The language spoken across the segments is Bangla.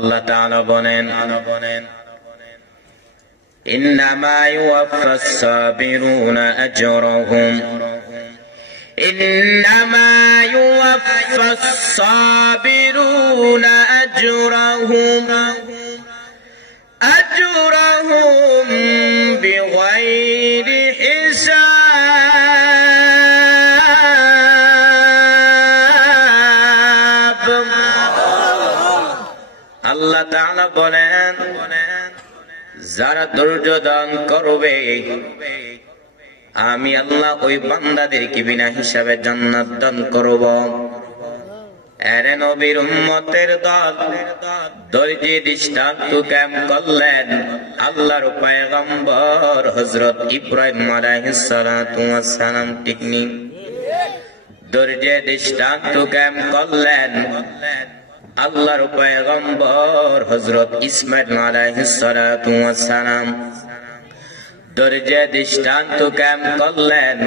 আল্লাহ তাআলা বলেন ইন্নামা ইউওয়াফাস সাবিরুনা আজরাহুম ইন্নামা ইউওয়াফাস সাবিরুনা আজরাহুম বিগাইরি হিসাব। আল্লাহ তাআলা বলেন যারা ধৈর্য দান করবে আমি আল্লাহ ওই বান্দাদেরকে বিনা হিসাবে জান্নাত দান করব। এরে নবীর উম্মতের দল ধৈর্যে দৃষ্টান্ত কায়েম করলেন আল্লাহর পয়গম্বর হযরত ইব্রাহিম আলাইহিস সালাতু ওয়াস সালাম। ঠিক নি? ধৈর্যে দৃষ্টান্ত কায়েম করলেন আল্লাহর পয়গম্বর হযরত ইসমাঈল আলাইহিস সালাতু ওয়াস সালাম। ধৈর্যে দৃষ্টান্ত কায়েম করলেন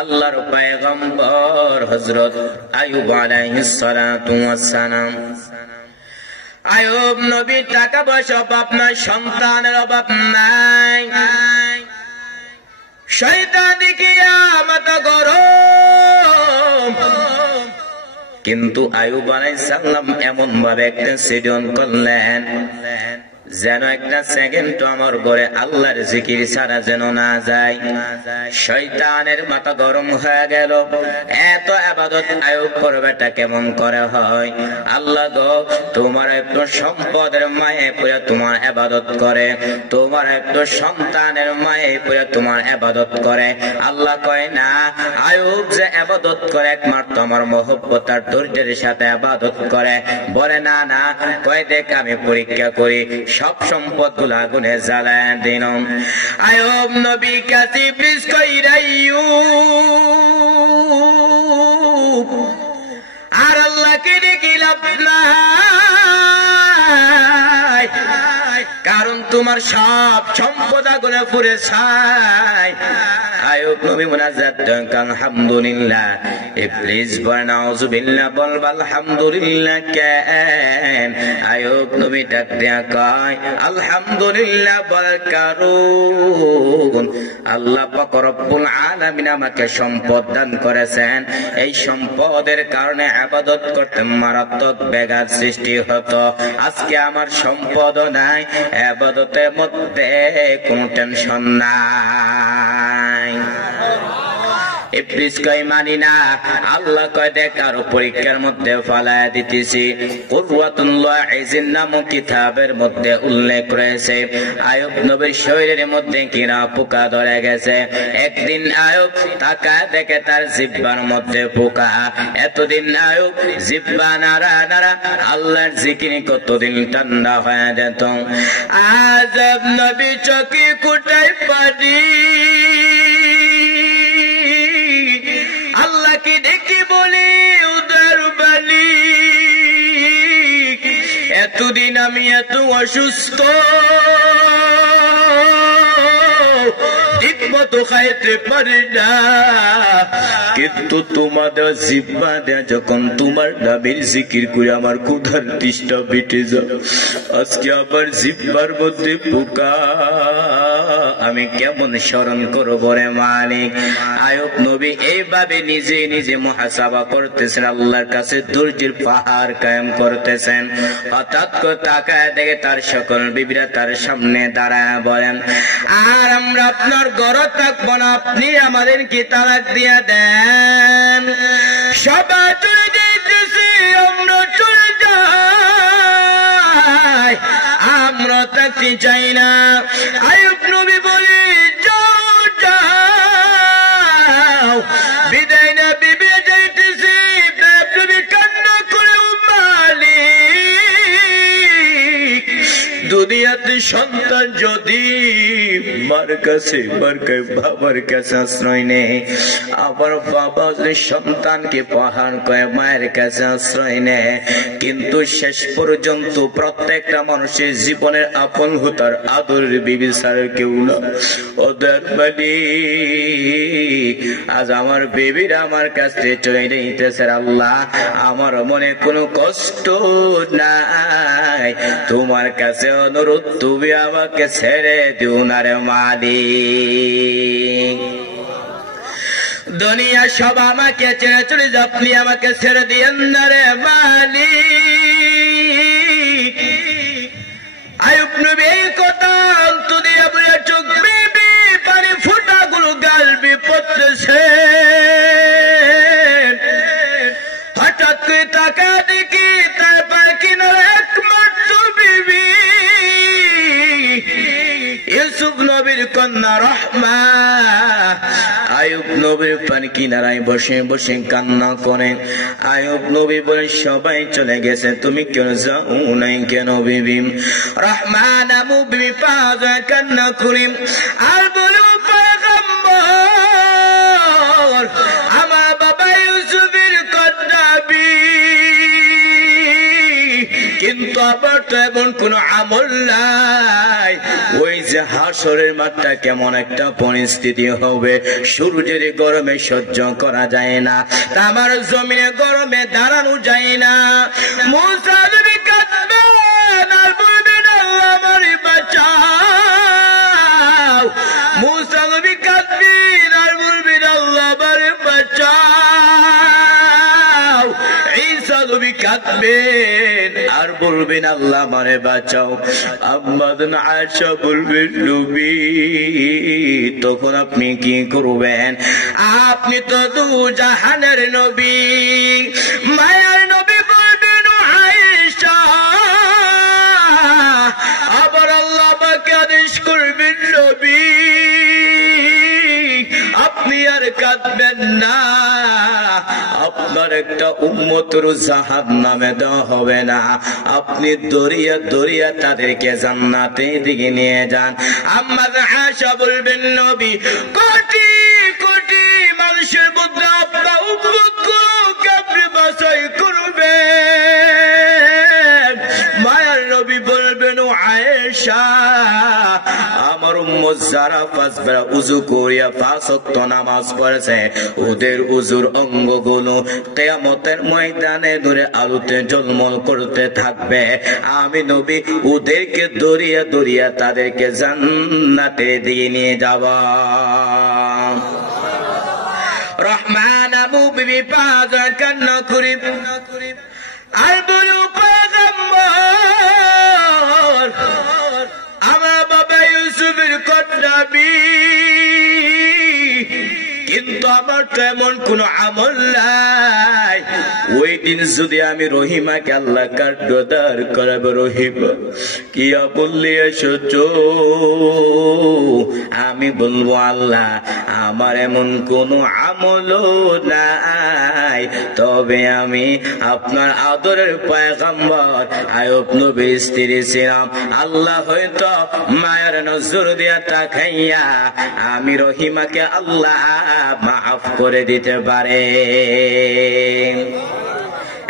আল্লাহর পয়গম্বর হযরত আইয়ুব আলাইহিস সালাতু ওয়াস সালাম। আইয়ুব নবী টাকা পয়সা অভাব নাই, সন্তানের অভাব নাই, শয়তান দেখিয়া মাথা গরম, কিন্তু আইয়ুব আলাইহিস সালাম এমন ভাবে একটা সিজন করলেন যেন একটা সেকেন্ড আমার ঘরে আল্লাহর জিকির ছাড়া যেন না যায়। শয়তানের মাথা গরম হয়ে গেল, এত ইবাদত আইয়ুব করবেটা কেমন করে হয়? আল্লাহ গো, তোমার একটু সম্পদের মায়ে পড়ে তোমার ইবাদত করে, তোমার একটু সন্তানের মায়ে পড়ে তোমার ইবাদত করে। আল্লাহ কয় না, আইয়ুব যে ইবাদত করে একমাত্র আমার মহব্বত আর ধৈর্যের সাথে ইবাদত করে। বলে না না, কয় দেখ আমি পরীক্ষা করি, সব সম্পদ গুলা আগুনে জ্বালায় দিন। আইয়ুব নবী কাছে ইবলিস কইরা আইয়ুব আর আল্লাহকে ডেকে লাভ নাই, কারণ তোমার সব সম্পদ আগুনে পুড়ে ছাই। আইয়ুব নবী মুনাজাত দেন আলহামদুলিল্লাহ। ইবলিস বলে নাউযুবিল্লাহ, বলবা আলহামদুলিল্লাহ কেন? আইয়ুব নবী ডাক দেয়া কয় আলহামদুলিল্লাহ বল কারণ আল্লাহ পাক রব্বুল আলামিন আমাকে সম্পদ দান করেছেন, এই সম্পদের কারণে ইবাদত করতে মারাত্মক ব্যাঘাত সৃষ্টি হতো। আজকে আমার সম্পদও নাই, ইবাদতের মধ্যে কোনো টেনশন নাই। ইবলিস কয় মানি না। আল্লাহ কয় দেখ আরো পরীক্ষার মধ্যে ফালায়া দিতেছি। কুরওয়াতুল্লাহ ইজিন নামক কিতাবের মধ্যে উল্লেখ রয়েছে আইয়ুব নবীর শরীরের মধ্যে কিনা পোকা ধরে গেছে। একদিন আইয়ুব তাকায় দেখে তার জিহ্বার মধ্যে পোকা। এতদিন আইয়ুব জিহ্বা নাড়া নাড়া আল্লাহর জিকির কতদিন ঠান্ডা হয়ে যেত। আজ নবী চোখে কুটাই পানি আল্লাহকে ডেকে বলি উদার বালি, এতদিন আমি এত অসুস্থ, ঠিক মতো খাইতে পারি না, কিন্তু তোমাদের জিহ্বা দেয়া যখন তোমার নামের জিকির করে আমার ক্ষুধার তৃষ্ণা মিটে যায়। আজকে আবার জিহ্বার মধ্যে পোকা, আমি কেমন স্মরণ করবো রে মালিক? আইয়ুব নবী এইভাবে নিজে নিজে মুহাসাবা করতেছেন, আল্লাহর কাছে ধৈর্যের পাহাড় কায়েম করতেছেন। হঠাৎ করে তাকায় দেখে তার সকল বিবিরা তার সামনে দাঁড়ায় বলেন, আর আমরা আপনার ঘরে থাকবো না, আপনি আমাদেরকে তালাক দিয়ে দেন। সবাই চলে যেতেছি, আমরা চলে যাই, আমরা থাকতে চাই না। আইয়ুব নবী বলে যাও যাও, বিদায় না বিবে যাইতেছি। নবী কান্না করে মালিক, দুনিয়াতে সন্তান যদি মার কাছে বাবার কাছে আশ্রয় নেই, আবার বাবা সন্তানকে পাহাড় করে মায়ের কাছে আশ্রয় নেয়, কিন্তু শেষ পর্যন্ত প্রত্যেকটা মানুষের জীবনের আপন হতার আদরের বিবি ছাড়া কেউ না। ওদের মালিক, আজ আমার বেবিরা আমার কাছে চলে নিতেছে। আল্লাহ, আমার মনে কোনো কষ্ট নাই, তোমার কাছে অনুরোধ, তুমি আমাকে ছেড়ে দিও না রে মালিক। দুনিয়া সব আমাকে ছেড়ে চলে যাও, আপনি আমাকে ছেড়ে দিয়েন না রে মালিক। আইয়ুব নবী এই কথা অন্তর দিয়ে বলে চোখ বেবি পানি ফোঁটাগুলো গালবি পড়তেছে। হঠাৎ করে তাকা দেখি তার পাখিনার একমাত্র বিবি ইউসুফ নবীর কন্যা রহমা আইয়ুব নবীর পানি কিনারায় বসে বসে কান্না করেন। আইয়ুব নবী বলে সবাই চলে গেছে, তুমি কেন যাও নাই কেন বিবি? রহমান আবু বিবি পাগল কান্না করেন আর বলে পয়গম্বর আমার বাবা ইউসুফের কন্যা কিন্তু আবার তো এমন কোন আমল নাই। ওই যে হাসরের মাঠটা কেমন একটা পরিস্থিতি হবে, সূর্যের গরমে সহ্য করা যায় না, তামার জমিনে গরমে দাঁড়ানো যায় না। মুসা নবী কাঁদবেন আর বলবেন আল্লাহ আমারে বাঁচাও। মুসা নবী কাঁদবেন আর বলবেন আল্লাহ আমারে বাঁচাও। ঈসা নবী কাঁদবেন আর বলবেন আল্লাহ আমারে বাঁচাও। আম্মা আয়েশা বলবেন নবী তখন আপনি কি করবেন? আপনি তো দু জাহানের নবী, মায়ার নবী বলবেন আয়েশা আবার আল্লাহ আমাকে আদেশ করবেন নবী আপনি আর কাঁদবেন না, আপনার একটা উম্মতের জাহান্নামে দেওয়া হবে না, আপনি দরিয়া দরিয়া তাদেরকে জান্নাতে দিকে নিয়ে যান। আম্মা আয়েশা বলবেন নবী কোটি কোটি মানুষের মধ্যে আপনার উম্মতকে আপনি বাছাই করবেন। মায়ার নবী বলবেন ও আয়েশা আমার উম্মত যারা পাঁচ বেলা উযু করিয়া 5 ওয়াক্ত নামাজ পড়েছে ওদের উযুর অঙ্গগুলো কিয়ামতের ময়দানে নূরে আলোতে ঝলমল করতে থাকবে। আমি নবী ওদেরকে দরিয়া দরিয়া তাদেরকে জান্নাতে দিয়ে নিয়ে যাব। রহমান আবু বিবি পাগল কান্না করে আর বলু পয়গম্বর আমার বাবা ইউসুফের কন্যা কিন্তু আমার তো এমন কোন আমল নাই। ওই দিন যদি আমি রহিমাকে আল্লাহ কার্ডদার করাবো, রহিমা কিয়া বললে এসেছো, আমি বলবো আল্লাহ আমার এমন কোন আমল নাই, তবে আমি আপনার আদরের পয়গম্বর আইয়ুব নবীর স্ত্রী ছিলাম। আল্লাহ হয়তো মায়ের নজর দিয়া তাকাইয়া আমি রহিমাকে আল্লাহ মাফ করে দিতে পারে।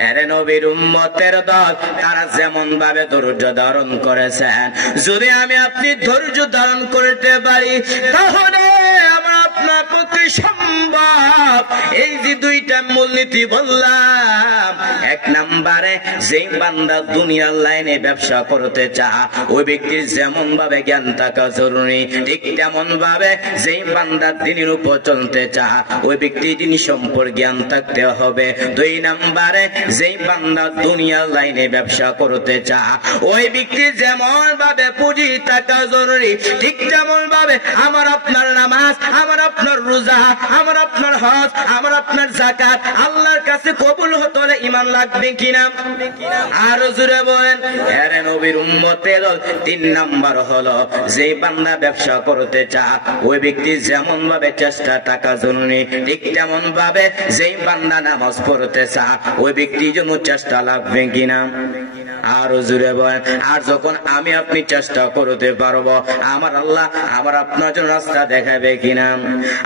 এরে নবীর উম্মতের দল তারা যেমন ভাবে ধৈর্য ধারণ করেছেন, যদি আমি আপনি ধৈর্য ধারণ করতে পারি তাহলে আমার আপনার পক্ষে সম্ভব। এই যে দুইটা মূলনীতি বললাম, এক নম্বরে যেই বান্দা দুনিয়ার লাইনে ব্যবসা করতে চায় ওই ব্যক্তির যেমন ভাবে জ্ঞান থাকা জরুরি, ঠিক তেমন ভাবে যেই বান্দা দিনের উপর চলতে চায় ওই ব্যক্তি যিনি সম্পর্কে জ্ঞান থাকতে হবে। দুই নম্বরে যেই বান্দা দুনিয়ার লাইনে ব্যবসা করতে চায় ওই ব্যক্তি যেমন ভাবে পুঁজি থাকা জরুরি, ঠিক তেমন ভাবে আমার আপনার নামাজ, আমার আপনার রোজা, আমার আপনার হজ, আমার আপনার যাকাত আল্লাহর কাছে কবুল হতে হলে ঈমান লাগবে কিনা? আর জোরে বলেন। আরে নবীর উম্মতের দল 3 নাম্বার হলো যে বান্দা ব্যবসা করতে চায় ওই ব্যক্তি যেমন ভাবে চেষ্টা টাকা জরুরি, ঠিক তেমন ভাবে যেই বান্দা নামাজ পড়তে চায় ওই ব্যক্তি জন্য চেষ্টা লাগবে কিনা? আর জোরে বলেন। আর যখন আমি আপনি চেষ্টা করতে পারবো আমার আল্লাহ আমার আপনার জন্য রাস্তা দেখাবে কিনা?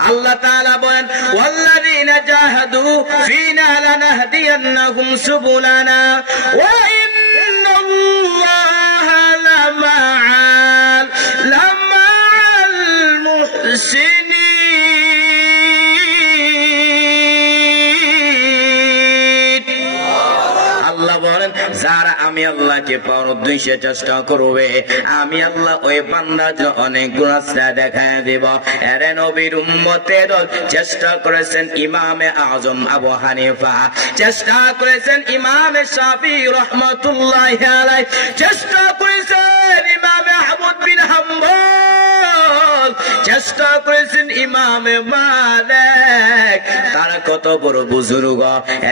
আল্লাহ তাআলা বলেন ওয়াল্লাযীনা জাহাদু ফীনা লানাহদিয়ান্নাহুম সুবুলানা ওয়া ইন্নাল্লাহা লামা'আল মুহসিনিন। যারা আমি আল্লাহ মালিককে পাওয়ার উদ্দেশ্যে চেষ্টা করবে, আমি আল্লাহ ওই বান্দার জন্য অনেক রাস্তা দেখায় দেব। এরে নবীর উম্মতের চেষ্টা করেছেন ইমামে আজম আবু হানিফা, চেষ্টা করেছেন ইমামে শাফি রহমাতুল্লাহি আলাইহি, চেষ্টা করেছেন ইমামে আহমদ বিন হাম্বল, চেষ্টা করেছেন ইমামে মালিক। তারা কত বড় বুজুর্গ।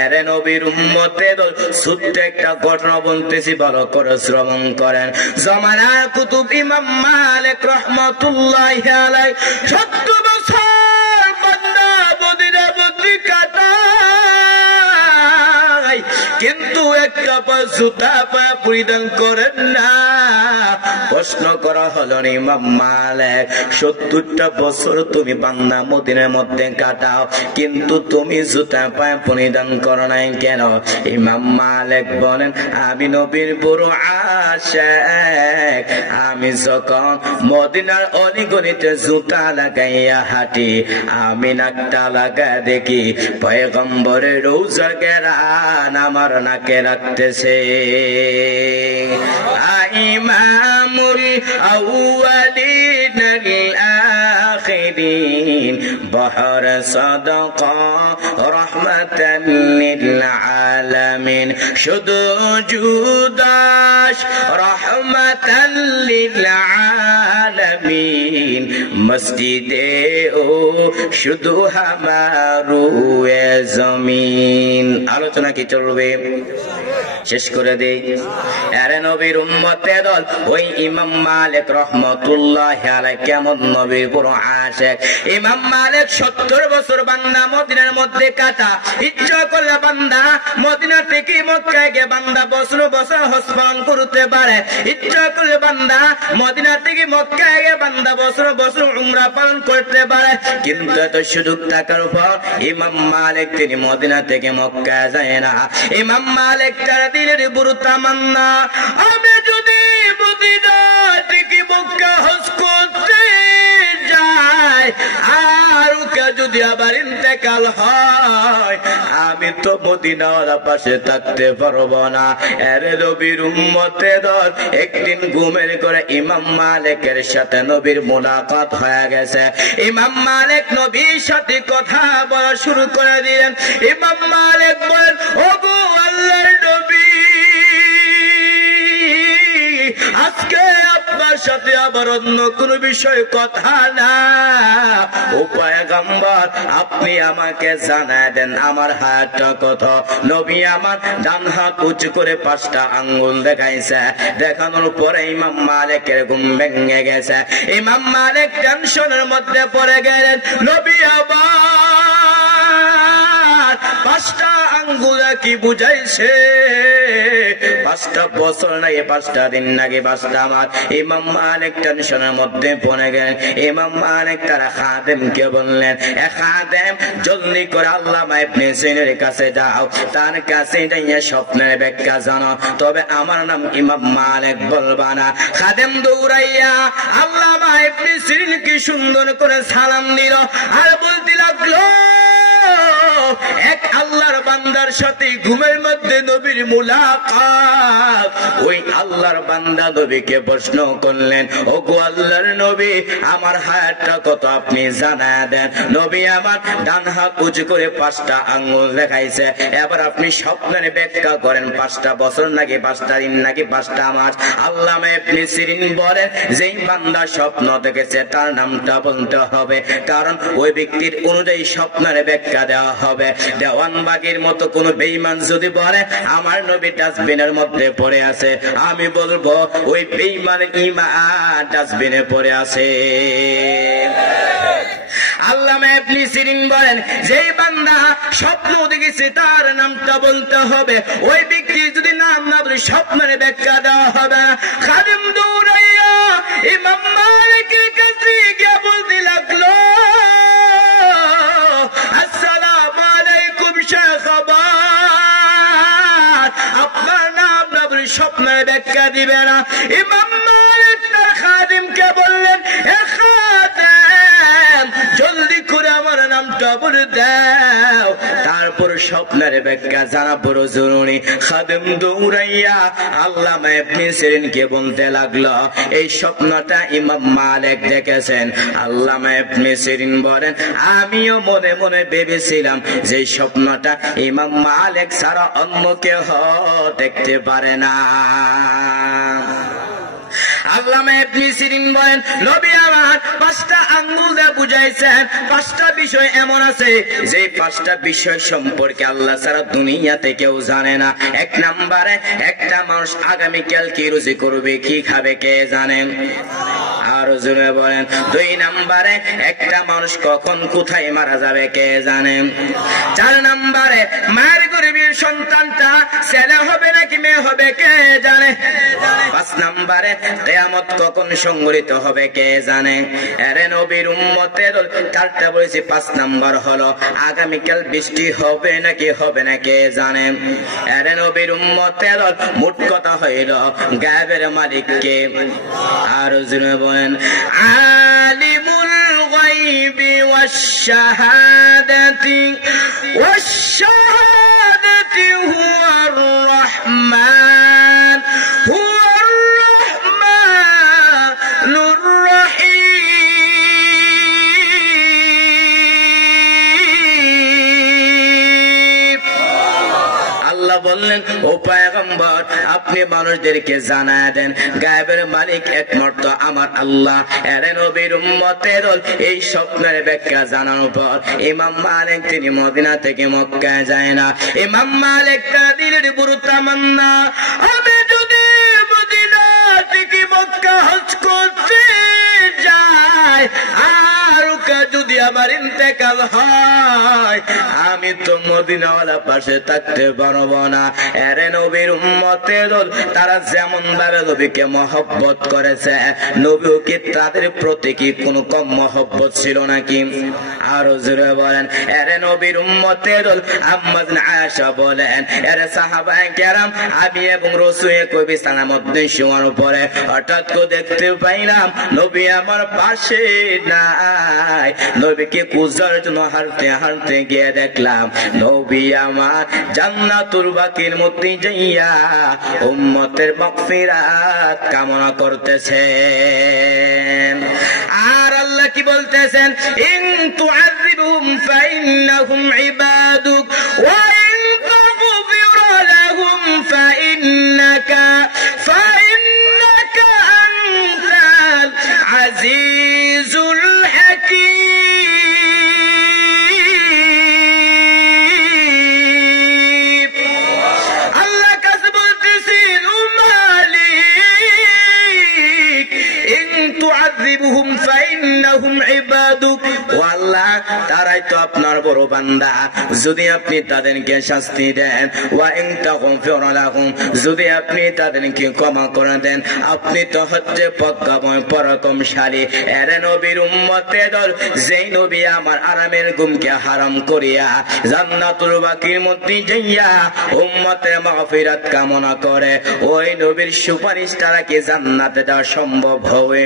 এরে নবীর উম্মতের ছোট্ট একটা ঘটনা বলতেছি, ভালো করে শ্রবণ করেন। জামানার কুতুব ইমাম মালিক রহমাতুল্লাহি আলাইহি 70 বছর বান্দা মদিনা মধ্যে কাটায়, কিন্তু একটা জুতা পা পরিধান করেন না। প্রশ্ন করা হলো ইমাম মালিক, 70টা বছর তুমি বান্দা মদিনার মধ্যে কাটাও, কিন্তু তুমি জুতা পায়ে পরিধান করো নাই কেন? ইমাম মালিক বলেন, আমি নবীর বড় আশিক, আমি যখন মদিনার অলিগলিতে জুতা লাগাইয়া হাঁটি, আমি নাকটা লাগা দেখি পয়গম্বরের রওজা গেরান আমার নাকে লাগতেছে। ইমামুল আউয়ালিন আখিরিন বহর সাদাকা রাহমাতান লিল আলামিন, শুধু জুদাস রাহমাতান লিল আলামিন, মসজিদে ও শুধু হামারু এ জমিন। আলোচনা কি চলবে? শেষ করে দেই। আরে নবীর উম্মতের দল ওই ইমাম মালিক রহমাতুল্লাহি আলাইহি কেমন নবীর পুরো আশিক। ইমাম মালিক 70 বছর বান্দা মদিনার মধ্যে কাটা, ইচ্ছা করলে বান্দা মদিনা থেকে মক্কায় গিয়ে বান্দা বছর বছর হজ পালন করতে পারে, ইচ্ছা করলে বান্দা মদিনা থেকে মক্কায় গিয়ে বান্দা বছর বছর উমরা পালন করতে পারে। কিন্তু এত সুযোগ থাকার পর ইমাম মালিক তিনি মদিনা থেকে মক্কায় যায় না। ইমাম মালিক তার দিলের বুড়ো তামান্না, আমি যদি মদিনা থেকে মক্কা হজ করতে যাই, আর ওকে যদি আবার ইন্তেকাল হয়, আমি তো মদিনার পাশে থাকতে পারবো না। এরে নবীর উম্মতের দল একদিন ঘুমের করে ইমাম মালিকের সাথে নবীর মুলাকাত হয়ে গেছে। ইমাম মালিক নবীর সাথে কথা বলা শুরু করে দিলেন। ইমাম মালিক বলেন, ওগো আল্লাহর নবী, আজকে আপনার সাথে আবার অন্য কোন বিষয়ে কথা না। ও পয়গম্বর, আপনি আমাকে জানায় দেন আমার হাতটা কত? নবী আমার ডান হাত উঁচু করে 5টা আঙ্গুল দেখাইছে। দেখানোর পরে ইমাম মালিকের ঘুম ভেঙে গেছে। ইমাম মালিক টেনশনের মধ্যে পড়ে গেলেন। নবী আবার 5টা আঙ্গুল কি বুঝাইছে? 5টা বছর নাকি 5টা দিন নাকি 5টা মাস? ইমাম মালিক টেনশনের মধ্যে পড়ে গেলেন। ইমাম মালিক তার খাদেমকে বললেন, এ খাদেম, জলদি করে আল্লামা ইবনে সিরিনের কাছে যাও, তার কাছে যাইয়া স্বপ্নের ব্যাখ্যা জানো, তবে আমার নাম ইমাম মালিক বলবা না। খাদেম দৌড়াইয়া আল্লামা ইবনে সিরিনকে সুন্দর করে সালাম দিল আর বলতে লাগলো, এক আল্লাহর বান্দার সাথে ঘুমের মধ্যে নবীর মুলাকাত। ওই আল্লাহর বান্দা নবীকে প্রশ্ন করলেন, ওগো আল্লাহর নবী, আমার হাতটা কত আপনি জানায় দেন। নবী আমার ডান হাত উঁচু করে 5টা আঙ্গুল দেখাইছে। এবার আপনি স্বপ্নের ব্যাখ্যা করেন, 5টা বছর নাকি 5টা দিন নাকি 5টা মাস? আল্লামা ইবনে সিরিন বলেন, যেই বান্দা স্বপ্ন দেখেছে তার নামটা বলতে হবে, কারণ ওই ব্যক্তির অনুযায়ী স্বপ্নের ব্যাখ্যা দেওয়া হবে। দেওয়ানবাগির মতো কোন বেঈমান যদি বলে আমার নবী ডাস্টবিনের মধ্যে পড়ে আছে, আমি বলবো ওই বেঈমানের ঈমান ডাস্টবিনে পড়ে আছে। আল্লামা ইবনে সিরিন বলেন, যেই বান্দা স্বপ্ন দেখেছে তার নামটা বলতে হবে, ওই ব্যক্তি যদি নাম না বলে স্বপ্নের ব্যাখ্যা দেওয়া হবে। খাদেম দৌড়াইয়া ইমাম মালিকের কাছে গিয়ে বলতে লাগলো, আসসালামু আলাইকুম শাইখ, আপনার নাম না বলে স্বপ্নের ব্যাখ্যা দিবে না। ইমাম মালিক তার খাদেমকে বললেন, এ খাদেম, জলদি করে আমার নামটা ডবল দাও। তারপর স্বপ্নের ব্যাখ্যা জানা বড় জরুরি। খাদেম দৌড়াইয়া আল্লামা ইবনে সিরিনকে বলতে লাগলো, এই স্বপ্নটা ইমাম মালিক দেখেছেন। আল্লামা ইবনে সিরিন বলেন, আমিও মনে মনে ভেবেছিলাম যে স্বপ্নটা ইমাম মালিক ছাড়া অন্য কেউ দেখতে পারে না। আল্লামা ইবনে সিরিন বলেন, নবী আমার 5টা আঙ্গুল দিয়ে বুঝাইছেন 5টা বিষয় এমন আছে যে 5টা বিষয় সম্পর্কে আল্লাহ ছাড়া দুনিয়াতে কেউ জানে না। 1 নম্বরে একটা মানুষ আগামীকাল কি রুজি করবে, কি খাবে, কে জানেন? আর জোরে বলেন। 2 নম্বরে একটা মানুষ কখন কোথায় মারা যাবে, কে জানেন? 4 নম্বরে মায়ের গর্ভের সন্তানটা ছেলে হবে নাকি মেয়ে হবে, কে জানে? 5 নম্বরে কিয়ামত কখন সংঘটিত হবে, কে জানে? আরে নবীর উম্মতের 4টা বলেছি, 5 নাম্বার হলো আগামীকাল বৃষ্টি হবে নাকি হবে না, কে জানে? আরে নবীর উম্মতের মোট কথা হইল গায়েবের মালিক কে? আর জুনে বলেন, আলিমুল গায়বি ওয়াশ শাহাদাতি হুয়ার রহমান হুয়ার রহিম। আল্লাহ বললেন, ও পয়গম্বর, আপনি মানুষদেরকে জানায় দেন গায়েবের মালিক একমাত্র আমার আল্লাহ। এরে নবীর উম্মতের এই স্বপ্নের ব্যাখ্যা জানানোর পর ইমাম মালিক তিনি মদিনা থেকে মক্কায় যায় না। ইমাম মালিক তার দিলের পুরো তামান্না, আমি যদি মদিনা থেকে মক্কা হজ করতে যাই আর যদি আমার ইন্তেকাল হয়, আমি তো মদিনাওয়ালা পাশে থাকতে পারবো না। এরে নবীর উম্মতের তারা যেমন ভাবে নবীকে মহব্বত করেছে, নবীও কি তাদের প্রতি কি কোনো কম মহব্বত ছিল নাকি? আরো জোরে বলেন। এরে নবীর উম্মতের আম্মা আয়েশা বলেন, এরে সাহাবায়ে কেরাম, আমি এবং রাসূল কবিস্তানের মধ্যে শোয়ার পরে হঠাৎ করে দেখতে পাইলাম নবী আমার পাশে নাই। নবীকে খুঁজার জন্য হাঁটতে হাঁটতে গিয়ে দেখলাম নবী আমার জান্নাতুল বাকির মধ্যে যাইয়া উম্মতের মাগফিরাত কামনা করতেছেন। আর আল্লাহ কি বলতেছেন, ইন তুআযিবহুম ফাইন্নাহুম ইবাদুক ওয়া ইন তাগফির লাহুম ফাইন্নাকা আনতাল আজিজুল হাকীম। আল্লাহ কাছে বলতেছেন, ও মালিক, ইন তুআযিবহুম ফাইন্নাহুম ইবাদুক, ও আল্লাহ তারাই তো আপনার বড় বান্দা, যদি আপনি তাদেরকে শাস্তি দেন, ওয়া ইন তাগফির লাহুম, যদি আপনি তাদেরকে ক্ষমা করে দেন, আপনি তো হচ্ছে প্রজ্ঞাময় পরাক্রমশালী। এরে নবীর উম্মতের দল, যেই নবী আমার আরামের ঘুমকে হারাম করিয়া জান্নাতুল বাকির মধ্যে যাইয়া উম্মতের মাগফিরাত কামনা করে, ওই নবীর সুপারিশ তারা কি জান্নাতে যাওয়া সম্ভব হবে?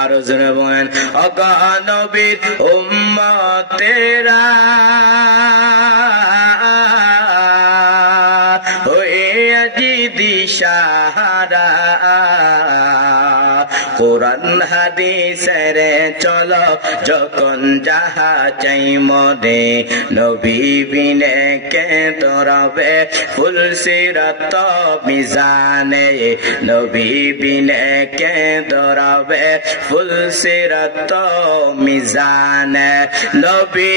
আরো জোরে বলেন, ওগো নবীর উম্মতেরা হইয়া দিশাহারা, কোরআন হাদিসের চলো যখন যাহা চাই মনে, নবী বিনে কে তোরাবে ফুল সিরাত মিজানে, নবী বিনে কে তোরাবে ফুল সিরাত মিজানে। নবী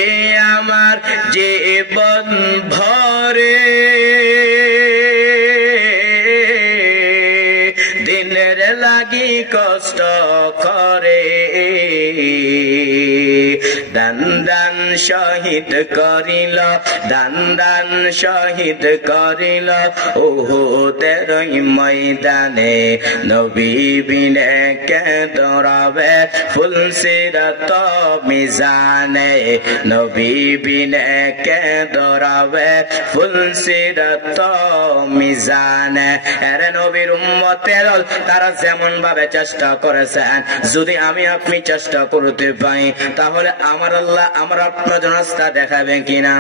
আমার জীবন ভরে দিনের লাগি কষ্ট করে, দান দান শহীদ করিল, দান দান শহীদ করিল উহুদের ময়দানে, নবী বিনে কে দৌড়াবে ফুল সিরাত মিজানে, নবী বিনে কে দৌড়াবে ফুল সিরাত মিজানে। এরে নবীর উম্মতের দল তারা যেমন ভাবে চেষ্টা করেছেন, যদি আমি আপনি চেষ্টা করতে পাই তাহলে আমার আল্লাহ আমার আপনার রাস্তা দেখাবেন কিনা?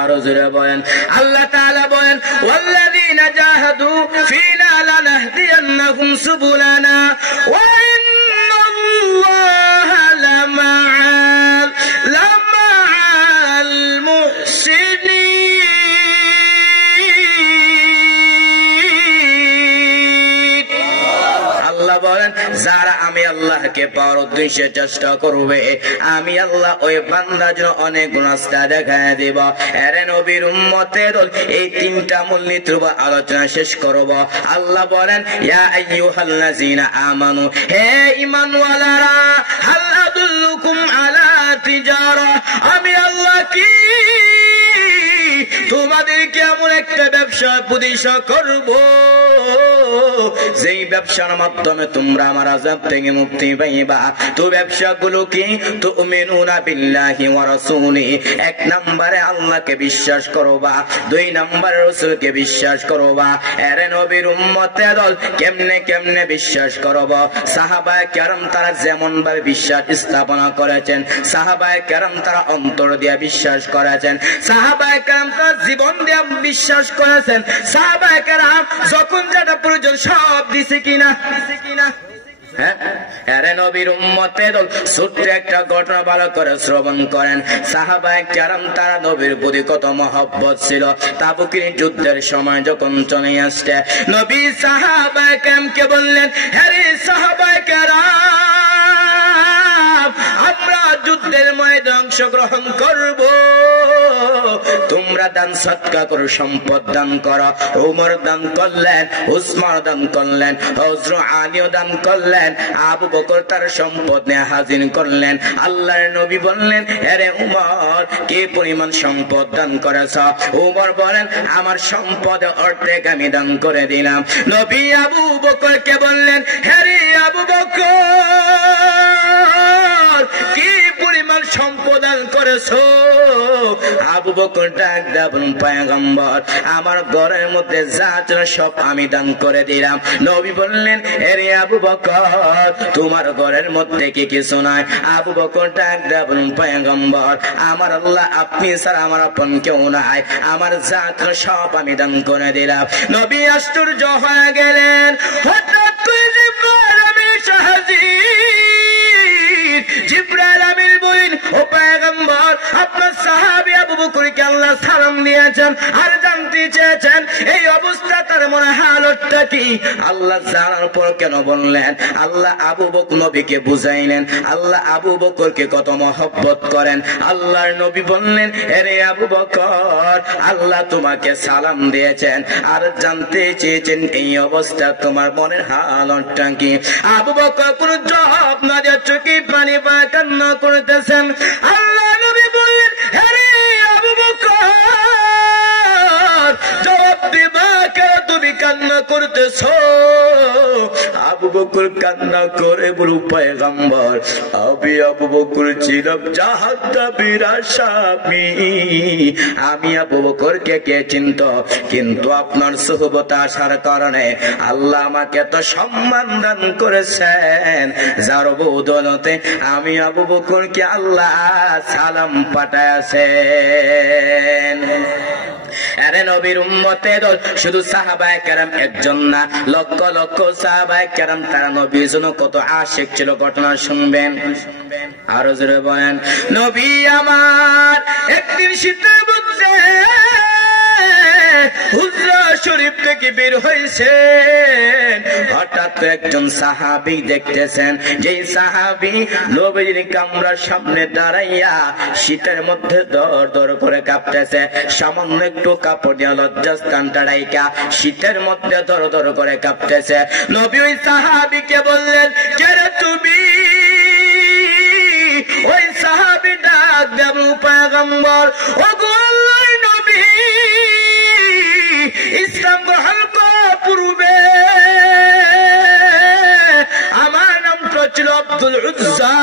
আরো জোরে বলেন। আল্লাহ তাআলা বলেন, ওয়াল্লাযীনা জাহাদু ফীনা লানাহদিয়ান্নাহুম সুবুলানা ওয়া ইন্নাল্লাহা লামা'আল মুহসিনিন। আল্লাহ বলেন, যারা আমি আল্লাহকে পাওয়ার উদ্দেশ্যে চেষ্টা করবে, আমি আল্লাহ ওই বান্দার জন্য অনেক রাস্তা দেখায় দেব। এরে নবীর উম্মতের এই তিনটা মূলনীতির উপর আলোচনা শেষ করব। আল্লাহ বলেন, ইয়া আইয়ুহাল্লাযীনা আমানু, হে ঈমানওয়ালারা, হাল আদুল্লুকুম আলা তিজারা, আমি আল্লাহ কি তোমাদেরকে এমন একটা ব্যবসা প্রতিষ্ঠা করব যেই ব্যবসার মাধ্যমে তোমরা আমার আযাব থেকে মুক্তি পাইবা। তো ব্যবসাগুলো কি? তুমিনুনা বিল্লাহি ওয়া রাসূলিহি, এক নম্বরে আল্লাহকে বিশ্বাস করবা, দুই নম্বরে রাসূলকে বিশ্বাস করবা। এর নবীর উম্মতের দল কেমনে কেমনে বিশ্বাস করব? সাহাবায়ে কেরাম তারা যেমন ভাবে বিশ্বাস স্থাপনা করেছেন, সাহাবায়ে কেরাম তারা অন্তর দিয়ে বিশ্বাস করেছেন, সাহাবায়ে কেরাম তারা জীবন দিয়ে বিশ্বাস করেছেন, সাহাবায়ে কেরাম যখন যেটা প্রয়োজন সব দিছে কিনা? আরে নবীর উম্মতের দল ছোট্ট একটা ঘটনা ভালো করে শ্রবণ করেন। সাহাবায়ে কেরাম তারা নবীর প্রতি কত মহব্বত ছিল। তাবুকের যুদ্ধের সময় যখন চলে আসছে, নবী সাহাবায়ে কেরামকে বললেন, আরে সাহাবায়ে কেরাম, আমরা যুদ্ধের ময়দানে অংশগ্রহণ করব, তোমরা দান সদকা করো, সম্পদ দান করো। ওমর দান করলেন, উসমান দান করলেন, হযরত আলীও দান করলেন, আবু বকর তার সম্পদ নিয়ে হাজির করলেন। আল্লাহর নবী বললেন, আরে উমর, কি পরিমাণ সম্পদ দান করেছ? উমর বলেন, আমার সম্পদের অর্ধেক আমি দান করে দিলাম। নবী আবু বকরকে বললেন, আরে আবু বকর, কি পরিমাণ সম্পদ দান করেছো? আবু বকর ডাক দেয়া বলুন, পয়গম্বর, আমার ঘরের মধ্যে যা ছিল সব আমি দান করে দিলাম। নবী বললেন, আরে আবু বকর, তোমার ঘরের মধ্যে কি কিছু নাই? আবু বকর ডাক দেয়া বলুন, পয়গম্বর, আমার আল্লাহ আপনি ছাড়া আমার আপন কেউ নাই, আমার যা ছিল সব আমি দান করে দিলাম। নবী আশ্চর্য হয়ে গেলেন। হঠাৎ করে জিবরাইল আমিন হাজির। জিবরাইল আমিন বলেন, ও পয়গম্বর, আপনার সাহাবী আবু বকরকে আল্লাহ সালাম দিয়েছেন আর জানতে চেয়েছেন এই অবস্থা তার মনে হালতটা কি? আল্লাহ জানার পর কেন বললেন? আল্লাহ আবু বকর নবীকে বুঝাইলেন আল্লাহ আবু বকরকে কত মহব্বত করেন। আল্লাহর নবী বললেন, আরে আবু বকর, আল্লাহ তোমাকে সালাম দিয়েছেন আর জানতে চেয়েছেন এই অবস্থা তোমার মনের হালতটা কি? আবু বকর কোন জবাব না দিয়ে চোখে পানি পা কান্না করতেছেন। আল্লাহ নবী বললেন, আরে আবু বকর, জবাব দিবা কেন তুমি কান্না করতেছ? আবু বকর কান্না করে বলল, পয়গম্বর, আমি আবু বকর ছিলাম জাহান্নামীর আসামি। আমি আবু বকরকে কে চিনত, কিন্তু আপনার সুহবতে আসার কারণে আল্লাহ আমাকে এত সম্মান দান করেছেন, যার বদৌলতে আমি আবু বকরকে আল্লাহ সালাম পাঠাইছেন। আরে নবীর উম্মতের দল শুধু সাহাবায়ে কেরাম একজন না, লক্ষ লক্ষ সাহাবায়ে কেরাম তারা নবীর জন্য কত আশিক ছিল। ঘটনা শুনবেন, আরো জোরে বলেন। নবী আমার একদিন শীতের মধ্যে হুজরা শরীফ থেকে বের হয়েছেন। হঠাৎ একজন সাহাবী দেখতেছেন, যেই সাহাবী নবীর কামরার সামনে দাঁড়াইয়া শীতের মধ্যে দর দর করে কাঁপতেছে। সামান্য একটু কাপড় দিয়ে লজ্জাস্থানটা ঢাইকা শীতের মধ্যে দর দর করে কাঁপতেছে। নবী ওই সাহাবীকে বললেন, কে রে তুমি? ওই সাহাবী ডাক দেন, পয়গম্বর, ওগো আল্লাহর নবী, ইসলাম গ্রহণ করার পূর্বে আমার নামটা ছিল আব্দুল উজ্জা।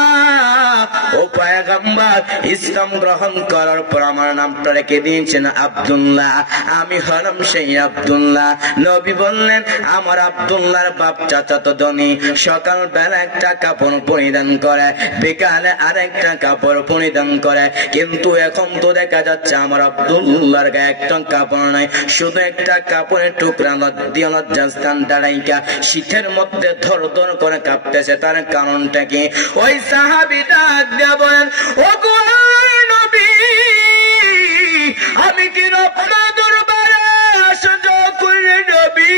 ও পয়গম্বর, ইসলাম গ্রহণ করার পর আমার নামটা রেখে দিয়েছেন আব্দুল্লাহ, আমি হলাম সেই আব্দুল্লাহ। নবী বললেন আমার আব্দুল্লাহর বাপ চাচাতো ধনী, সকাল বেলা একটা কাপড় পরিধান করে, বিকালে আরেকটা কাপড় পরিধান করে, কিন্তু এখন তো দেখা যাচ্ছে আমার আব্দুল্লাহর গায়ে একটা কাপড় নাই, শুধু একটা কাপড়ের টুকরা দিয়ে লজ্জাস্থান দাঁড়াইকা শীতের মধ্যে ধর ধর করে কাঁপতেছে। তার কারণটা কি? ওই সাহাবীটা বলেন ও গো নবী, আমি কি আপনার দরবারে আসজ করলে নবী?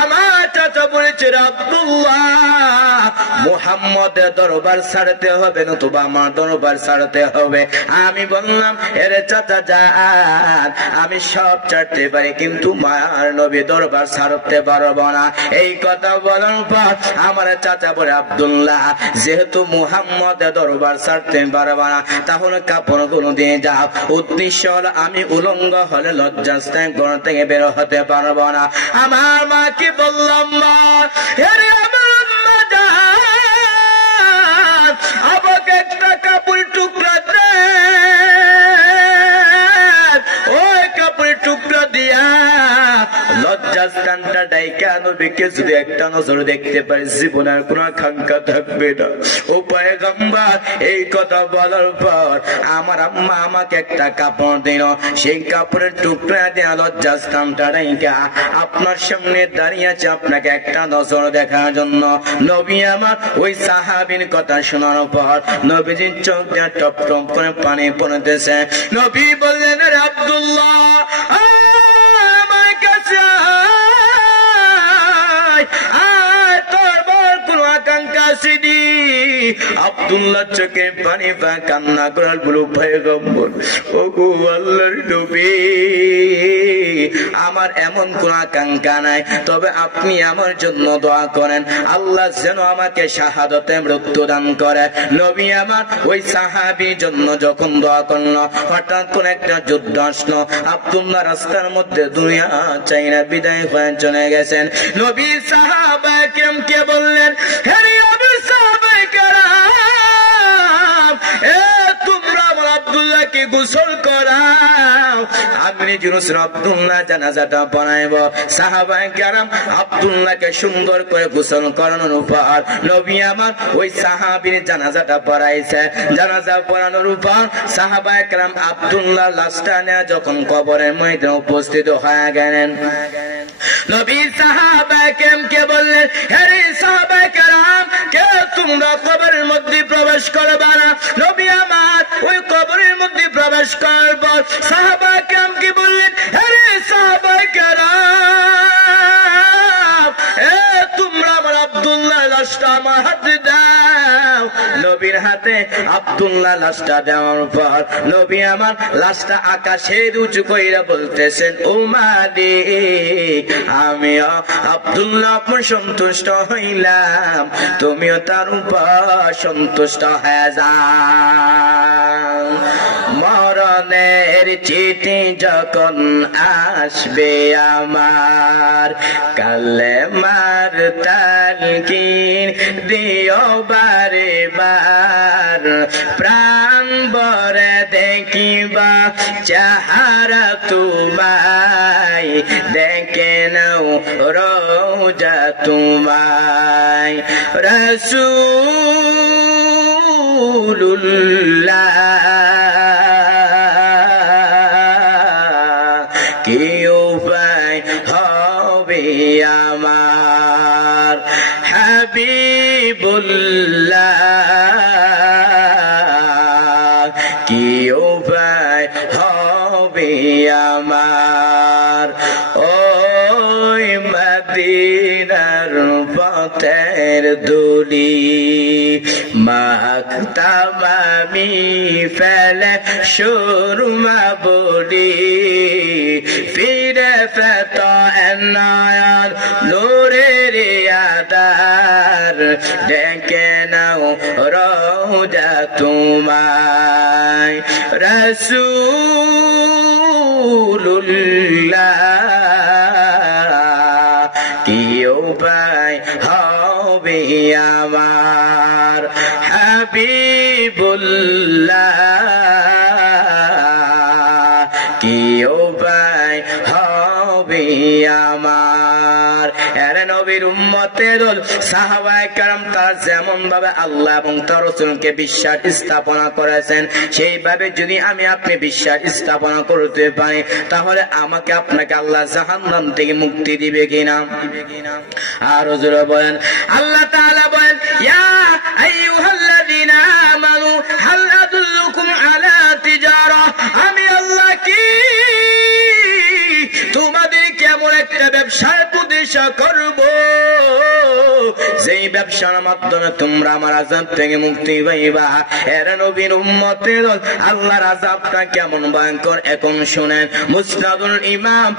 আমার চাচা বলেছে আব্দুল্লাহ মুহাম্মদের দরবার ছাড়তে হবে নতুবা আমার দরবার ছাড়তে হবে। আমি বললাম এরে চাচা যান, আমি সব ছাড়তে পারি কিন্তু মায়ার নবী দরবার ছাড়তে পারবো না। এই কথা বলার পর আমার চাচা বলে আব্দুল্লাহ যেহেতু মুহাম্মদের দরবার ছাড়তে পারবো না তাহলে কাপড়গুলো দিয়ে যাও। উদ্দেশ্য হলো আমি উলঙ্গ হলে লজ্জাস্থান ঘর থেকে বের হতে পারবো না। আমার মাকে বললাম মা, হেরে আমার আম্মা জান, আমাকে একটা কাপড় টুকরা দে। ওই কাপড় টুকরা দিয়া লজ্জাস্থানটা ডাইকা নবীকে যদি একটা নজর দেখতে পারি জীবনের কোন আকাঙ্ক্ষা থাকবে না। ও পয়গম্বর এই কথা বলার পর আমার আম্মা আমাকে একটা কাপড় দিল, সেই কাপড়ের টুকরা দেয়া লজ্জাস্থানটা ডাইকা আপনার সামনে দাঁড়িয়ে আছে আপনাকে একটা নজর দেখার জন্য। নবী আমার ওই সাহাবীর কথা শোনার পর নবীজির চোখ দিয়ে টপ টপ করে পানি পড়তেছে। নবী বললেন আব্দুল্লাহ আমার কাছে আয়, তোর বল কোন আকাঙ্ক্ষা আসেনি। আব্দুল্লাহ চোখে পানি পা কান্না করার বলো পয়গম্বর ও গো আল্লাহর নবী, আমার এমন কোন আকাঙ্ক্ষা নাই, তবে আপনি আমার জন্য দোয়া করেন আল্লাহ যেন আমাকে শাহাদতে মৃত্যু দান করে। নবী আমার ওই সাহাবীর জন্য যখন দোয়া করলো হঠাৎ কোন একটা যুদ্ধ আসলো। আব্দুল্লাহ রাস্তার মধ্যে দুনিয়া চাইনা বিদায় হয়ে চলে গেছেন। নবী সাহাবা কেমকে বললেন হেরে আবু সাহাবায়ে কেরাম, এ তোমরা আমার আব্দুল্লাহকে গোসল করাও, আমি জিনুস আব্দুল্লাহ জানাজাটা পড়াইব। সাহাবায়ে কেরাম আব্দুল্লাহকে সুন্দর করে গোসল করানোর পর নবী আমার ওই সাহাবীর জানাজাটা পড়াইছে। জানাজা পড়ানোর পর সাহাবায়ে কেরাম আব্দুল্লাহর লাশটা নিয়ে যখন কবরের মধ্যে উপস্থিত হয়ে গেলেন, নবী সাহাবায়ে কেরামকে বললেন হে সাহাবায়ে কেরাম, কে তোমরা কবরের মধ্যে প্রবেশ করবে না? নবী আমার ওই কবরের মধ্যে প্রবেশ করব। সাহাবায়ে কেরাম কি বললেন হে সাহাবায়ে কেরাম, এ তোমরা আমার আব্দুল্লাহ লাশটা আমার হাতে দাও। নবীর হাতে আব্দুল্লাহ লাশটা দেওয়ার পর নবী আমার লাশটা আকাশে উঁচু কইরা বলতেছেন ও মালিক, আমিও আব্দুল্লাহ আপন সন্তুষ্ট হইলাম, তুমিও তার উপর সন্তুষ্ট হয়ে যাও। মরণের চিঠি যখন আসবে আমার, কালেমার তালকিন দিও বারে বার, প্রাণ ভরে দেখিবা চেহারা তোমায়, দেখে নাও রোজা তোমায়। রাসূলুল্লাহ কি উপায় হবে আমার, হাবিবুল্লাহ কি উপায় হবে আমার। ওই মদিনার পথের ধুলি মাখতাম আমি ফেলে সুরমা বলি, ফিরে পেত নয়ন নূরের আধার, দেখে নাও রোজা তোমায়। রাসূলুল্লাহ কি উপায় হবে আমার, হাবিব রাসূলুল্লাহ কি উপায় হবে আমার। এর নবীর উম্মতের সাহাবায়ে কেরাম তারা যেমন ভাবে আল্লাহ এবং তার রাসূলকে বিশ্বাস স্থাপনা করেছেন, সেইভাবে যদি আমি আপনি বিশ্বাস স্থাপনা করতে পারি, তাহলে আমাকে আপনাকে আল্লাহ জাহান্নাম থেকে মুক্তি দিবে কিনা। আর হুজুর বলেন, আল্লাহ তাআলা বলেন, ইয়া আইয়ুহাল্লাযীনা আমানু হাল আদুল্লুকুম আলা তিজারা, আমি আল্লাহ কি তোমাদের কেমন একটা ব্যবসার প্রতিষ্ঠা করব যেই ব্যবসার মাধ্যমে তোমরা আমার আযাব থেকে মুক্তি পাইবা। এর নবীর উম্মতের আল্লাহর আযাবটা কেমন ভয়ঙ্কর এখন শুনেন। মুসনাদুল ইমাম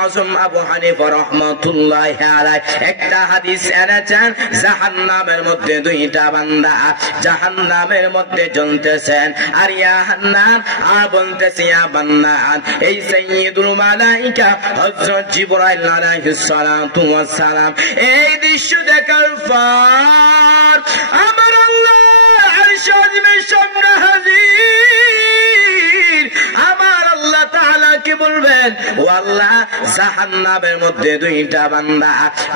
আযম আবু হানিফা রাহমাতুল্লাহি আলাইহি একটা হাদিস এনেছেন, জাহান্নামের মধ্যে দুইটা বান্দা জাহান্নামের মধ্যে জ্বলতেছেন, আর ইয়া হান্নান আর বলতেছে ইয়া বান্নান। এই সাইয়্যিদুল মালায়েকা হযরত জিবরাইল আলাইহিস সালাতু ওয়াস সালাম এই দৃশ্য দেখার পর আমার আল্লাহ আরশ আযমের সামনে হাজির। আমার আল্লাহ তাআলা কি বলবেন, ও আল্লাহ জাহান্নামের মধ্যে দুইটা বান্দা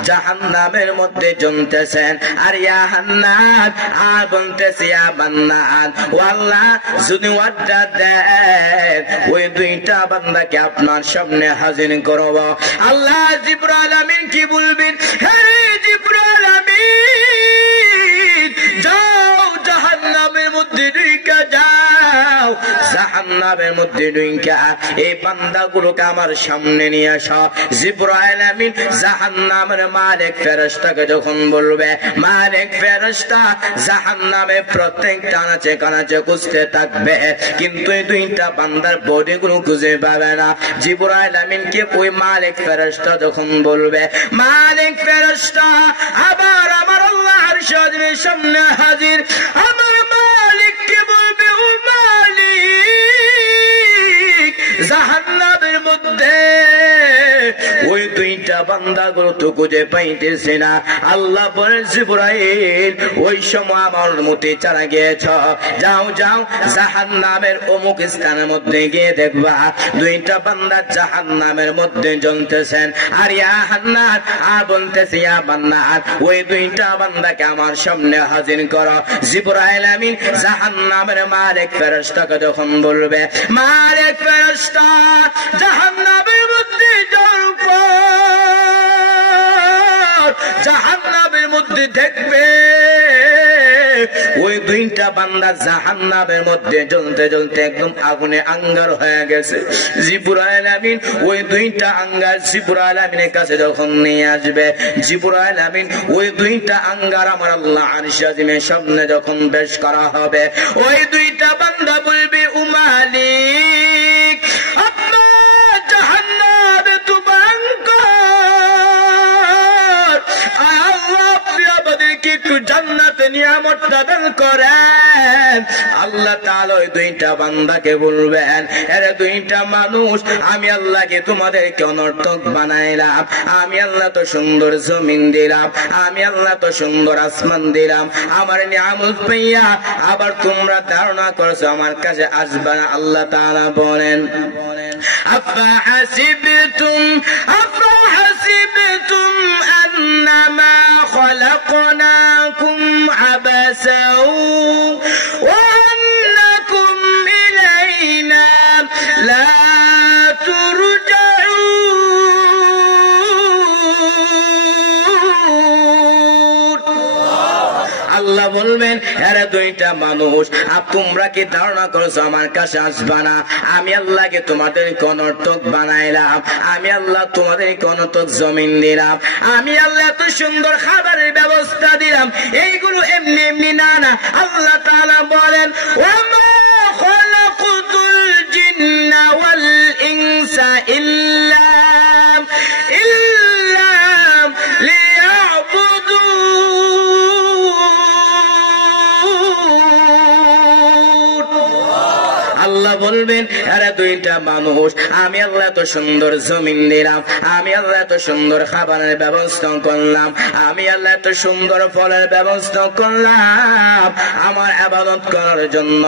জাহান্নামের মধ্যে জ্বলতেছেন, আর ইয়া হান্নান আর বলতেছে ইয়া বান্নান, ও আল্লাহ যদি অর্ডার দেন ওই দুইটা বান্দাকে আপনার সামনে হাজির করব। আল্লাহ জিবরাইল আমিন কি বলবেন, হে জিবরাইল আমিন যাও জাহান্নামের মধ্যে ঢুকে যাও, জাহান্নামের মধ্যে ঢুকে এই বান্দাগুলোকে আমার সামনে নিয়ে আসো। জিবরাইল আমিন জাহান্নামের মালিক ফেরেশতাকে যখন বলবে, মালিক ফেরেশতা জাহান্নামে প্রত্যেকটা আনাচে কানাচে খুঁজতে থাকবে, কিন্তু এই দুইটা বান্দার বডিগুলো খুঁজে পাবে না। জিবরাইল আমিনকে ওই মালিক ফেরেশতা যখন বলবে, মালিক ফেরেশতা আবার আমার আল্লাহ আরশ আযমের সামনে হাজির, আমার মালিককে বলবে, ও মালিক জাহান্নামের মধ্যে ওই দুইটা বান্দাগুলো তো খুঁজে পাইতেছে না। আল্লাহ বলেন, জিবরাইল ওই সময় আমার মতে চারা গিয়েছ, যাও যাও জাহান্নামের অমুক স্থানের মধ্যে গিয়ে দেখবা দুইটা বান্দা জাহান্নামের মধ্যে জ্বলতেছেন, আর ইয়া হান্নান আর বলতেছে ইয়া বান্নান ওই দুইটা বান্দাকে আমার সামনে হাজির করো। জিবরাইল আমিন জাহান্নামের মালিক ফেরেশতাকে যখন বলবে, মালিক ফেরেশতা জাহান্নামের মধ্যে জাহান্নামের মধ্যে দেখবে ওই দুইটা বান্দা জাহান্নামের মধ্যে জ্বলতে জ্বলতে একদম আগুনে আঙ্গার হয়ে গেছে। জিবরাইল আমিন ওই দুইটা আঙ্গার জিবরাইল আমিনের কাছে যখন নিয়ে আসবে, জিবরাইল আমিন ওই দুইটা আঙ্গার আমার আল্লাহ আরশ আযমের সামনে যখন পেশ করা হবে, ওই দুইটা বান্দা বলবে, ও মালিক আপনার জাহান্নামে তো ভয়ঙ্কর, আল্লাহ আপনি আমাদেরকে একটু জান্নাতে নিয়ামতটা দান করেন। আল্লাহ তাআলা ওই দুইটা বান্দাকে বলবেন, এরা দুইটা মানুষ আমি আল্লাহকে তোমাদেরকে অনর্থক বানাইলাম, আমি আল্লাহ তো সুন্দর জমিন দিলাম, আমি আল্লাহ তো সুন্দর আসমান দিলাম, আমার নিয়ামত পাইয়া আবার তোমরা ধারণা করছো আমার কাছে আসবে না। আল্লাহ তাআলা বলেন, আফা হাসিবতুম আন্নামা খলাকনাকুম আবাসাও ওয়া আন্নাকুম ইলাইনা লা আল্লাহ বলবেন, এরা দুইটা মানুষ তোমরা কি ধারণা করছো আমার কাছে আসবা না? আমি আল্লাহকে তোমাদের অনর্থক বানাইলাম, আমি আল্লাহ তোমাদের অনর্থক জমিন দিলাম, আমি আল্লাহ এত সুন্দর খাবারের ব্যবস্থা দিলাম, এইগুলো এমনি এমনি না না। আল্লাহ তাআলা বলেন, ওয়ামা খালাকুতুল জিন্না ওয়াল ইনসা ইল্লা বলবেন, এরা বলে দুইটা মানুষ, আমি আল্লাহ এত সুন্দর জমিন দিলাম, আমি আল্লাহ এত সুন্দর খাবারের ব্যবস্থা করলাম, আমি আল্লাহ এত সুন্দর ফলের ব্যবস্থা করলাম আমার ইবাদত করার জন্য।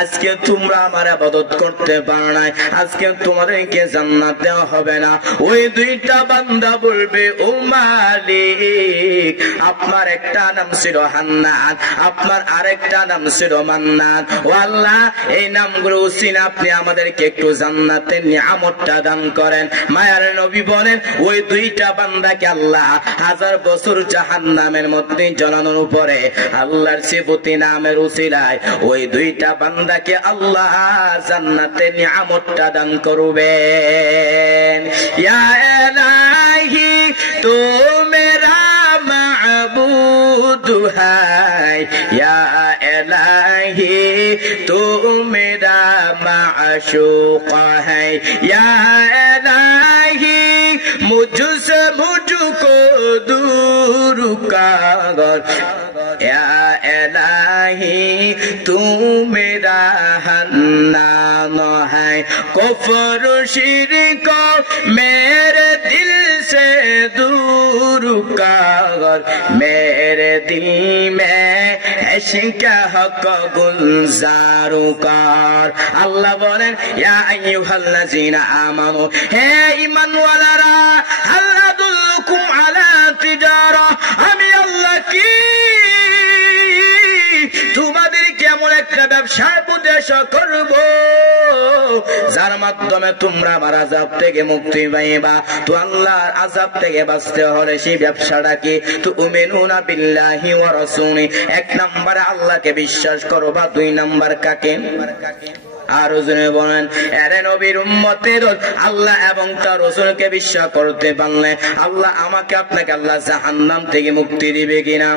আজকে তোমরা আমার ইবাদত করতে পারো না, আজকে তোমাদেরকে জান্নাত দেওয়া হবে না। ওই দুইটা বান্দা বলবে, ও মালিক, আপনার একটা নাম ছিল হান্নান, আপনার আরেকটা নাম ছিল মান্নান। ও আল্লাহ, এই নামগুলো উসিলা আপনি আমাদেরকে একটু জান্নাতের নিয়ামতটা দান করেন। মায়ার নবী বলেন, ওই দুইটা বান্দাকে আল্লাহ 1000 বছর জাহান্নামের মধ্যে জ্বলানোর উপরে আল্লাহর সিফতি নামের উসিলায় ওই দুইটা বান্দাকে আল্লাহ জান্নাতের নিয়ামতটা দান করবেন। ইয়া ইলাহি তো মেরা মাবুদ হায়, ইয়া ইলাহি তো মেরা মাশूक है, या इलाही मुझसे मुझको दूर कर, या इलाही तू मेरा हन्नान है, कुफ्र शिरक मेरे दिल से दूर कर, मेरे दिल में इश्क हक गुलजार कर। আল্লাহ বলেন, ইয়া আইয়ুহাল্লাযীনা আমানু, হে ঈমানওয়ালারা, হাল আদুল্লুকুম আলা তিজারা, আমি আল্লাহ কি তোমাদেরকে এমন একটা ব্যবসার উপদেশ করব যার মাধ্যমে তোমরা আমার আযাব থেকে মুক্তি পাইবা। তো আল্লাহর আযাব থেকে বাঁচতে হলে সেই ব্যবসাটা কি? তুমিনুনা বিল্লাহি ওয়া রাসূলি, 1 নম্বরে আল্লাহকে বিশ্বাস করবা, 2 নম্বর কাকে? আর রাসূল বলেন, আরে নবীর উম্মতের আল্লাহ এবং তার রাসূলকে বিশ্বাস করতে পারলে আল্লাহ আমাকে আপনাকে আল্লাহ জাহান্নাম থেকে মুক্তি দিবে কিনা?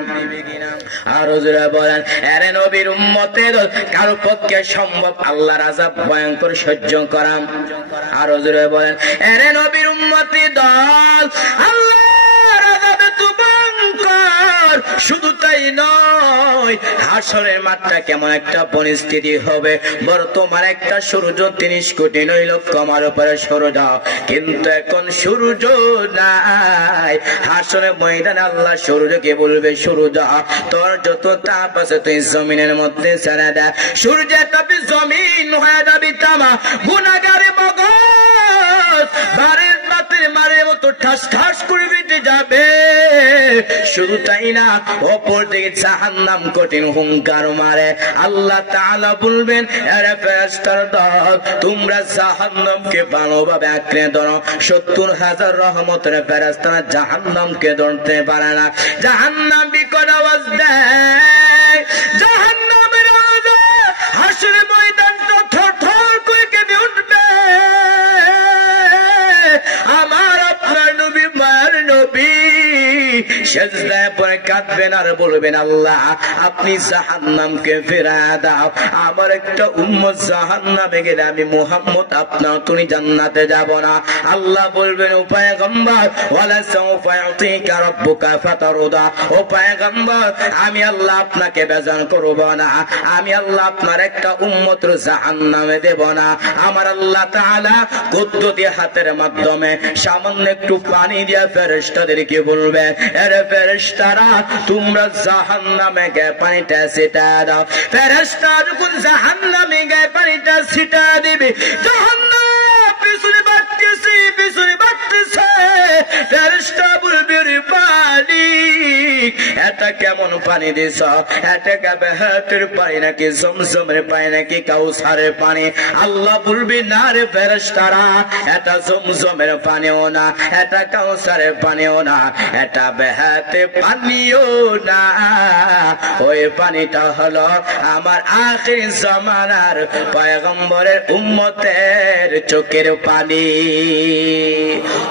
আর রাসূল বলেন, আরে নবীর উম্মতের কারো পক্ষে সম্ভব আল্লাহর আযাব ভয়ঙ্কর সহ্য করা? আর রাসূল বলেন, আরে নবীর উম্মতি দল, আল্লাহর আযাব তো ভয়ঙ্কর, শুধু তাই নয়, হাসরের মাঠটা কেমন একটা পরিস্থিতি হবে। বর্তমানে একটা সূর্য 30 কোটি 9 লক্ষ আমার উপরে সূর্য, কিন্তু এখন সূর্য নাই। হাসরের ময়দানে আল্লাহ সূর্যকে বলবে, সূর্য তোর যত তাপ আছে তুই জমিনের মধ্যে ছেড়ে দে। সূর্যের তাপে জমিন হয়ে যাবে তামা, গুনাহগারে মগজ বারের মাটির মারের মতো ঠাস ঠাস করে বেঁচে যাবে। শুধু তাই না, অপর দিকে জাহান্নাম কঠিন হুঙ্কার মারে। আল্লাহ তাআলা বলবেন, আরে ফেরেশতার দল, তোমরা জাহান্নামকে ভালোভাবে আঁকড়ে ধরো। 70,000 রহমতের ফেরেশতারা জাহান্নামকে ধরতে পারে না। জাহান্নাম বিকট আওয়াজ দেয়, জাহান্নামের আওয়াজ হাসরের ময়দানটা থরথর করে কেঁপে উঠবে। আমার আপনার নবী, মায়ের নবী সেজদায় পড়ে কাঁদবেন আর বলবেন, আল্লাহ আপনি জাহান্নামকে ফেরায় দাও, আমার একটা উম্মত জাহান্নামে গেলে আমি মুহাম্মদ আপনার তুমি জান্নাতে যাব না। আল্লাহ বলবেন, ও পয়গম্বর, ওয়ালা সাউফা ইউতিকা রাব্বুকা ফাতারদা, ও পয়গম্বর আমি আল্লাহ আপনাকে বেজান করব না, আমি আল্লাহ আপনার একটা উম্মত জাহান্নামে দেব না। আমার আল্লাহ তাআলা কুদরতি হাতের মাধ্যমে সামান্য একটু পানি দিয়ে ফেরেশতাদেরকে বলবে, আরে ফেরেশতারা তোমরা জাহান্নামে গিয়ে পানিটা ছিটা দাও। ফেরেশতা যখন জাহান্নামে গিয়ে পানিটা ছিটা দিবে, জাহান্নাম পিছনে বাড়তেছে পিছনে বাড়তেছে। ফেরেশতা বলবে, রে মালিক এটা কেমন পানি দিছ? এটা কি হাতের পানি নাকি জমজমের পানি নাকি কাউসারের পানি? আল্লাহ বলবে, না রে ফেরেশতারা, এটা জমজমের পানিও না, এটা কাউসারের পানিও না, এটা বেহাতে পানিও না, ওই পানিটা হলো আমার আখির জামানার পয়গম্বরের উম্মতের চোখের পানি।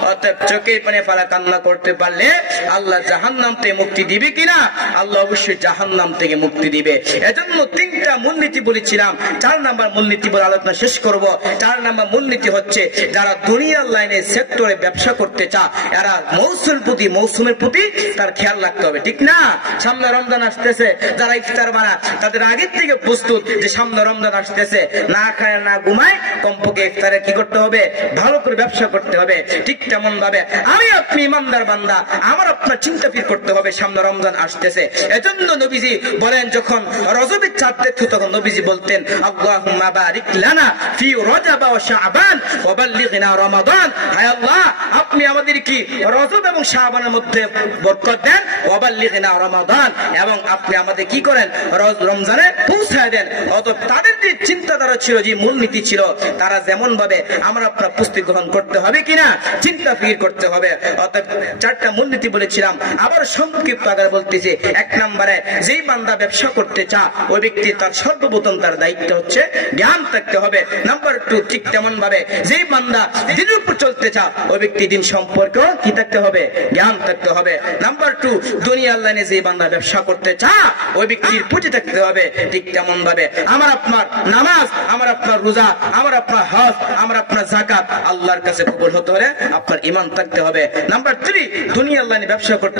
অতএব চোখের পানি ফেলা কান্না করতে পারলে আল্লাহ জাহান্নাম থেকে মুক্তি দিবে কিনা? কিনা, আল্লাহ অবশ্যই জাহান্নাম থেকে মুক্তি দিবে। এজন্য তিনটা মূলনীতি বলেছিলাম। 4 নাম্বার মূলনীতি বলে আলোচনা শেষ করব। 4 নাম্বার মূলনীতি হচ্ছে, যারা দুনিয়ার লাইনে সেক্টরে ব্যবসা করতে চায়, এরা মৌসুমের প্রতি তার খেয়াল রাখতে হবে, ঠিক না? সামনে রমজান আসতেছে, যারা ইফতার বানায় তাদের আগের থেকে প্রস্তুত যে সামনে রমজান আসতেছে, না খায় না ঘুমায়, কমপক্ষে ইফতারে কি করতে হবে, ভালো করে ব্যবসা করতে হবে। ঠিক তেমন ভাবে আমি আপনি ইমানদার বান্দা, আমার আপনার চিন্তা ফির করতে হবে, সামনে রমজান আসতেছে। এজন্য নবীজি বলেন, যখন রজবের চাঁদ দেখতো তখন নবীজি বলতেন, আল্লাহুম্মা বারিক লানা ফি রজব ওয়া শাবান ওয়া বাল্লিগনা রমাদান। হে আল্লাহ, আপনি আমাদের কি রজব এবং শাবানের মধ্যে বরকত দেন, ওয়া বাল্লিগনা রমাদান, এবং আপনি আমাদের কি করেন, রমজানে পৌঁছায় দেন। অতএব তাদের যে চিন্তাধারা ছিল, যে মূলনীতি ছিল, তারা যেমন ভাবে আমরা আপনার পুষ্টি গ্রহণ করতে হবে কিনা, চিন্তা ফির করতে হবে। অতএব 4টা মূলনীতি বলেছিলাম, আবার সংক্ষিপ্ত আকারে বলতেছি। 1 নম্বরে, যেই বান্দা ব্যবসা করতে চা, ওই ব্যক্তি তার সর্বপ্রথম তার দায়িত্ব হচ্ছে জ্ঞান থাকতে হবে। নাম্বার 2, ঠিক তেমন ভাবে যেই বান্দা দিনের উপর চলতে চা, ওই ব্যক্তি দিন সম্পর্কেও কি থাকতে হবে, জ্ঞান থাকতে হবে। নাম্বার 2, দুনিয়ার লাইনে যেই বান্দা ব্যবসা করতে চা, ওই ব্যক্তির পুঁজি থাকতে হবে। ঠিক তেমন ভাবে আমার আপনার নামাজ, আমার আপনার রোজা, আমার আপনার হজ, আমার আপনার যাকাত আল্লাহর কাছে কবুল হতে হলে আপনার ঈমান থাকতে হবে। নাম্বার 3, দুনিয়ার লাইনে ব্যবসা করতে